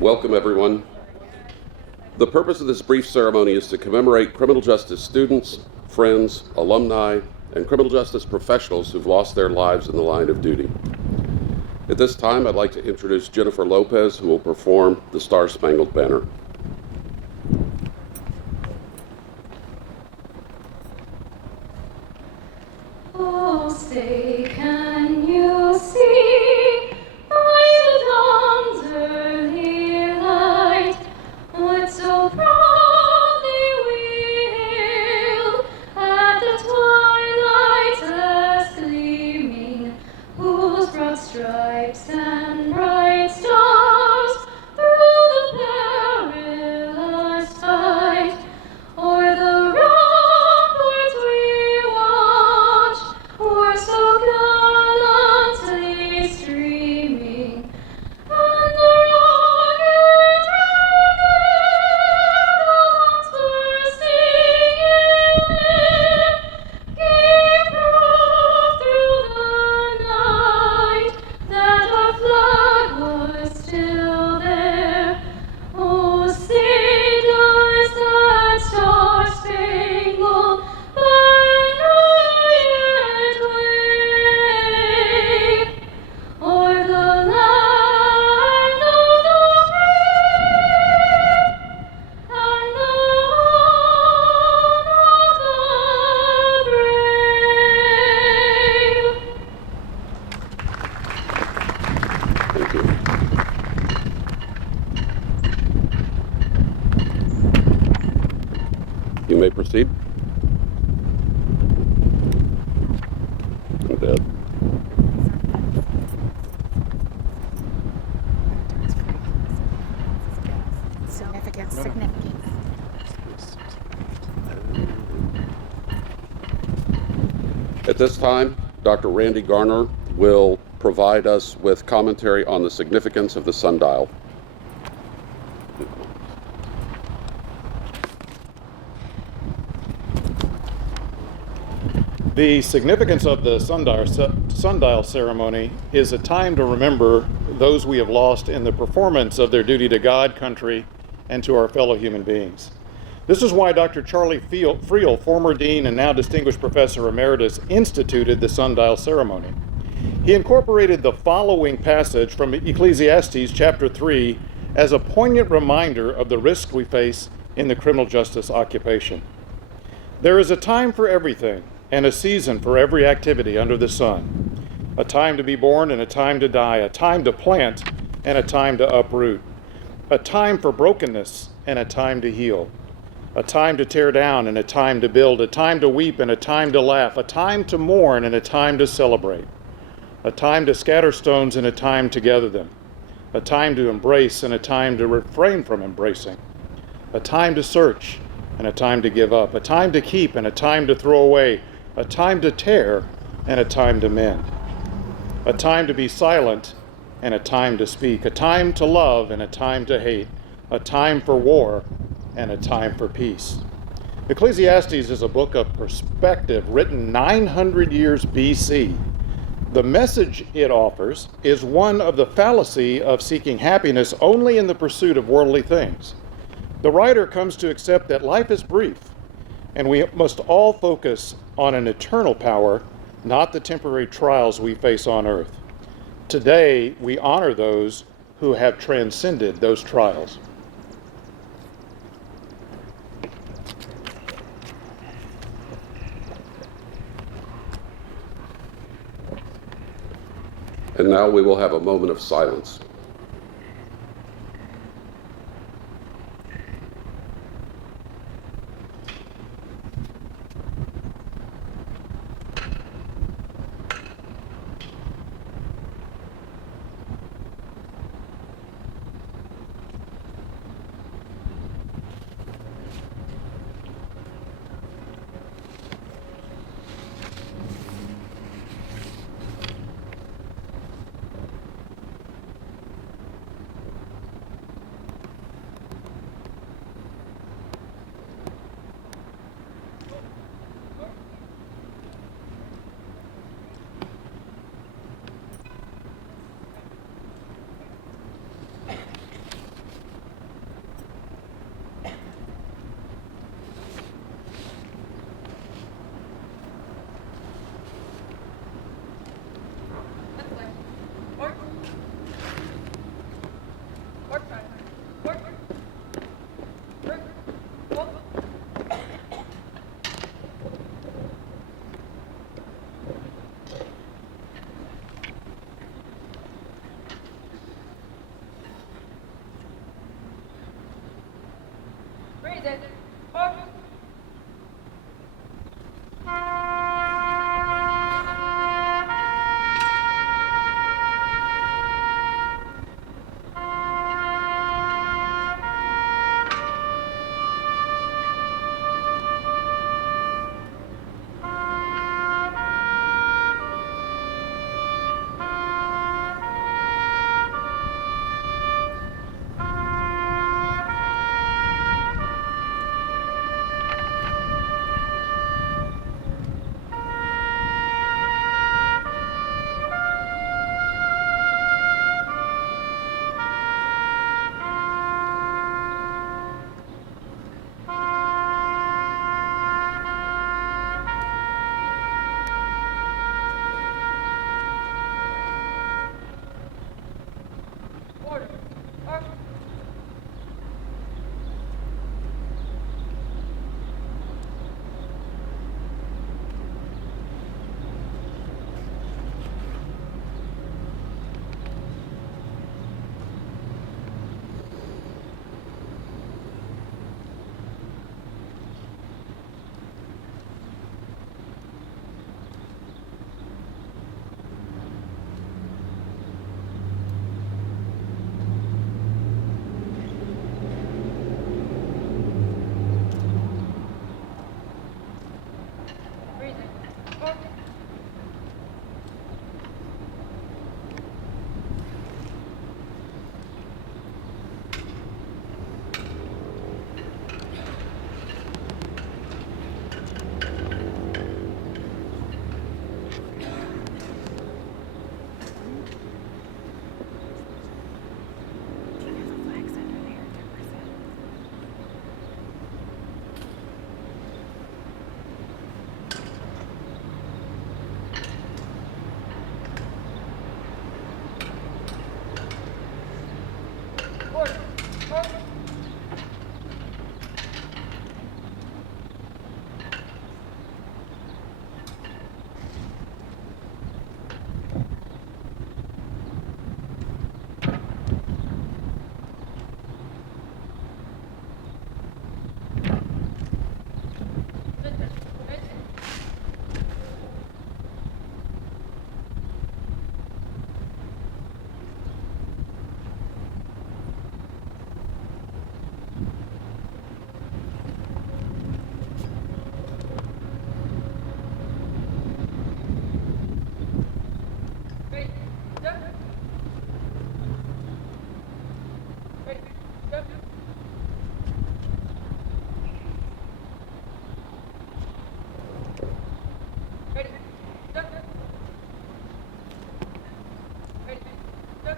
Welcome, everyone. The purpose of this brief ceremony is to commemorate criminal justice students, friends, alumni, and criminal justice professionals who've lost their lives in the line of duty. At this time, I'd like to introduce Jennifer Lopez, who will perform the Star-Spangled Banner. Oh, say, can you see by the dawn's early light what so proudly we hailed at the twilight's last gleaming, whose broad stripes and bright stars through the perilous fight o'er the ramparts we watched were so gallantly streaming, and the rockets ragged bursting in gave proof through the night that our flag was still there. Oh, say does that star-spangled banner yet wave o'er the land of the free and the home of the brave? Thank you. You may proceed. I'm dead. Significance. At this time, Dr. Randy Garner will provide us with commentary on the significance of the sundial. The significance of the sundial ceremony is a time to remember those we have lost in the performance of their duty to God, country, and to our fellow human beings. This is why Dr. Charlie Friel, former dean and now distinguished professor emeritus, instituted the sundial ceremony. He incorporated the following passage from Ecclesiastes chapter 3 as a poignant reminder of the risks we face in the criminal justice occupation. There is a time for everything, and a season for every activity under the sun. A time to be born and a time to die, a time to plant and a time to uproot. A time for brokenness and a time to heal. A time to tear down and a time to build. A time to weep and a time to laugh. A time to mourn and a time to celebrate. A time to scatter stones and a time to gather them. A time to embrace and a time to refrain from embracing. A time to search and a time to give up. A time to keep and a time to throw away. A time to tear and a time to mend. A time to be silent and a time to speak. A time to love and a time to hate. A time for war and a time for peace. Ecclesiastes is a book of perspective written 900 years BC. The message it offers is one of the fallacy of seeking happiness only in the pursuit of worldly things. The writer comes to accept that life is brief, and we must all focus on an eternal power, not the temporary trials we face on earth. Today, we honor those who have transcended those trials. And now we will have a moment of silence. Present. Order. Order. Order. Present. Order. Order. Order. Present. Present. Ready. Go. Ready. Go. Ready. Go. Ready. Go.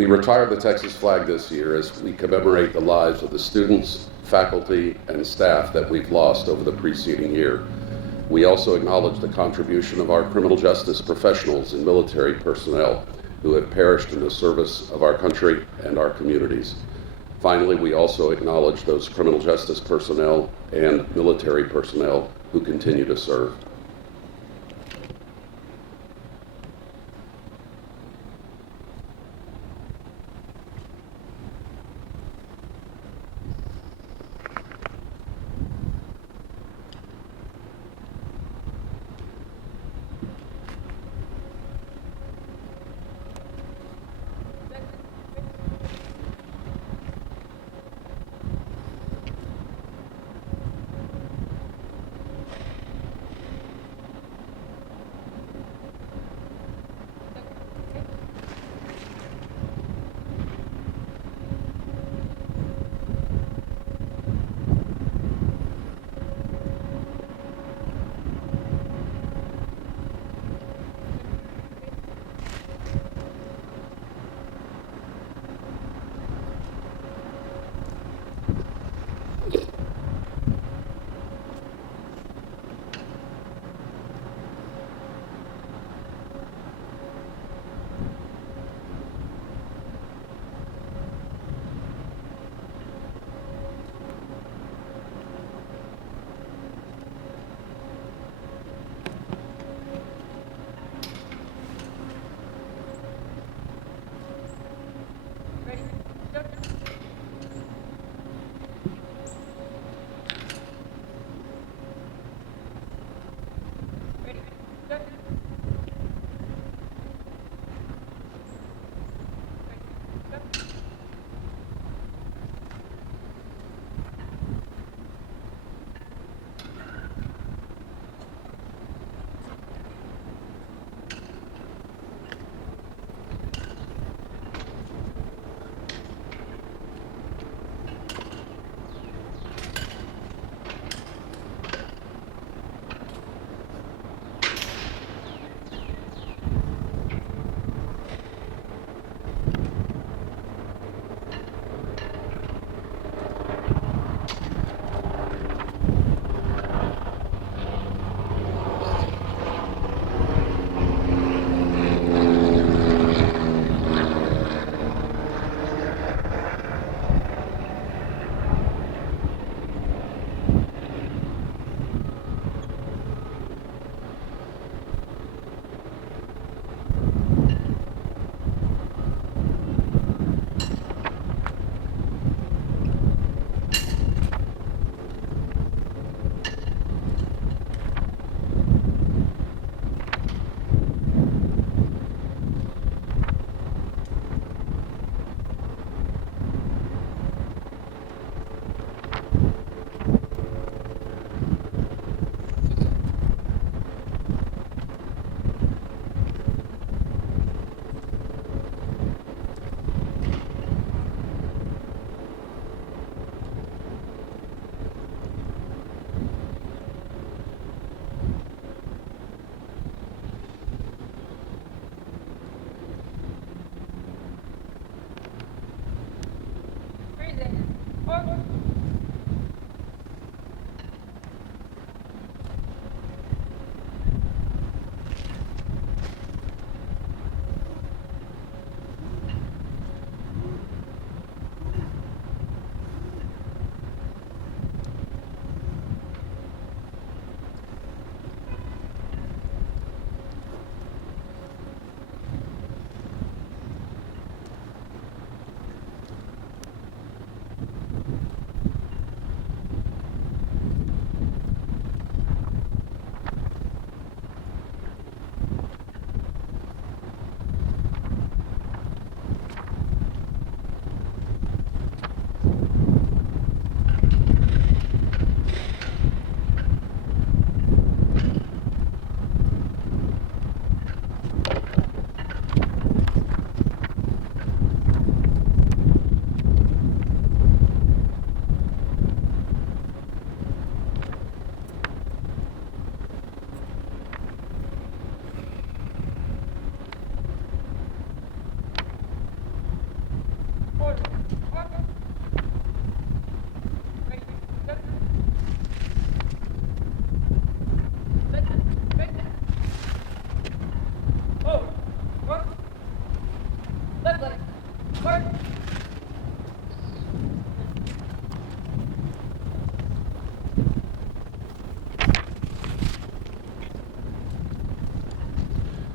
We retire the Texas flag this year as we commemorate the lives of the students, faculty, and staff that we've lost over the preceding year. We also acknowledge the contribution of our criminal justice professionals and military personnel who have perished in the service of our country and our communities. Finally, we also acknowledge those criminal justice personnel and military personnel who continue to serve.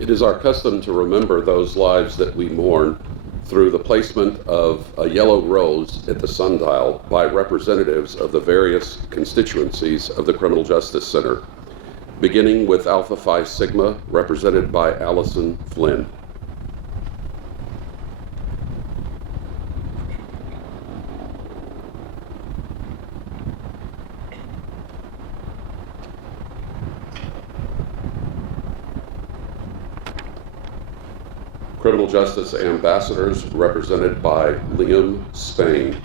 It is our custom to remember those lives that we mourn through the placement of a yellow rose at the sundial by representatives of the various constituencies of the Criminal Justice Center, beginning with Alpha Phi Sigma, represented by Allison Flynn. Criminal Justice Ambassadors, represented by Liam Spain.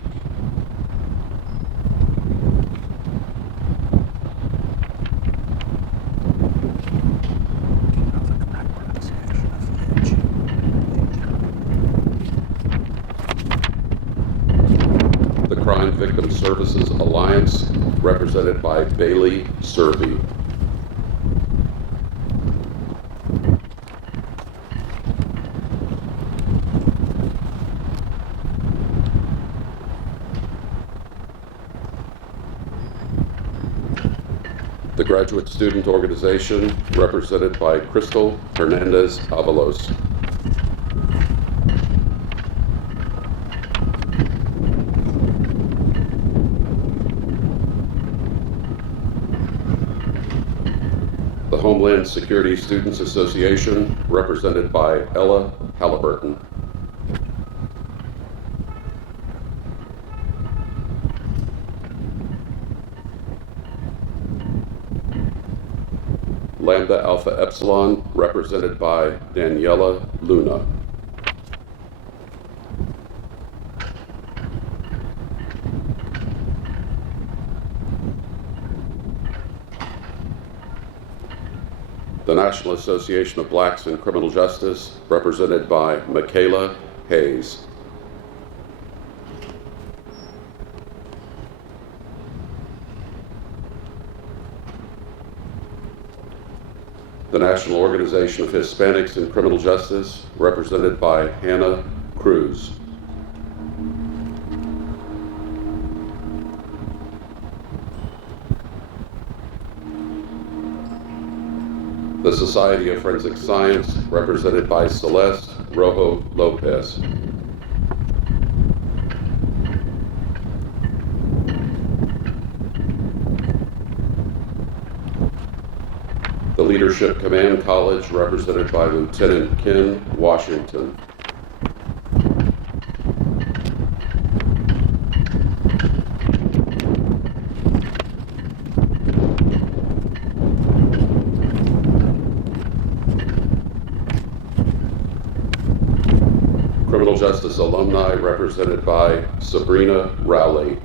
The Crime Victim Services Alliance, represented by Bailey Servey. The Graduate Student Organization, represented by Crystal Hernandez Avalos. The Homeland Security Students Association, represented by Ella Halliburton. Lambda Alpha Epsilon, represented by Daniela Luna. The National Association of Blacks in Criminal Justice, represented by Michaela Hayes. The National Organization of Hispanics in Criminal Justice, represented by Hannah Cruz. The Society of Forensic Science, represented by Celeste Rojo Lopez. The Leadership Command College, represented by Lieutenant Ken Washington. Criminal Justice Alumni, represented by Sabrina Rowley.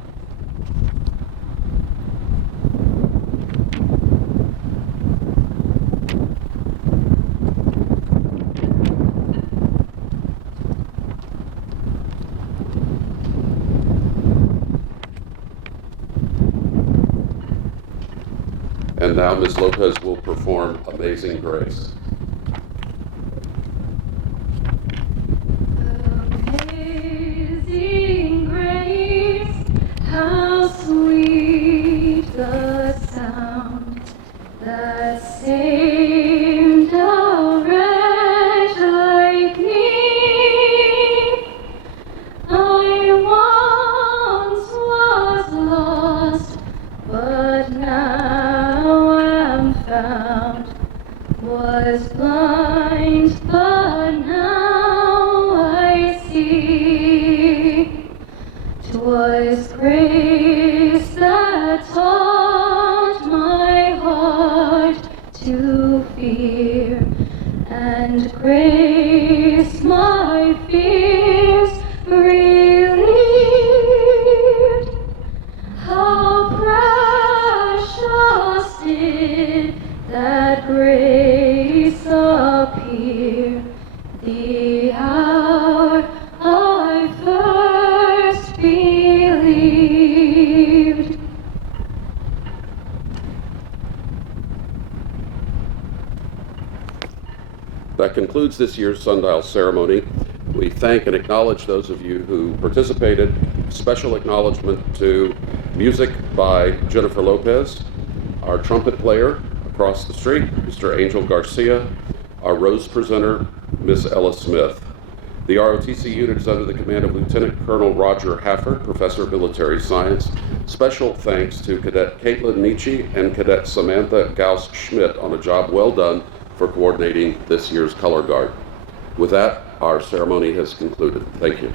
And now Ms. Lopez will perform Amazing Grace. Amazing grace, how sweet the sound that saved a wretch like me. I once was lost, but now am found. Was blind, but now I see. 'Twas grace that taught my heart to fear, and grace my fears relieved. How precious did that grace appear the hour I first believed. That concludes this year's Sundial ceremony. We thank and acknowledge those of you who participated. Special acknowledgement to music by Jennifer Lopez, our trumpet player across the street, Mr. Angel Garcia, Our Rose presenter, Miss Ella Smith. The ROTC unit is under the command of Lieutenant Colonel Roger Hafford, Professor of Military Science. Special thanks to Cadet Caitlin Nietzsche and Cadet Samantha Gauss-Schmidt on a job well done for coordinating this year's color guard. With that, our ceremony has concluded. Thank you.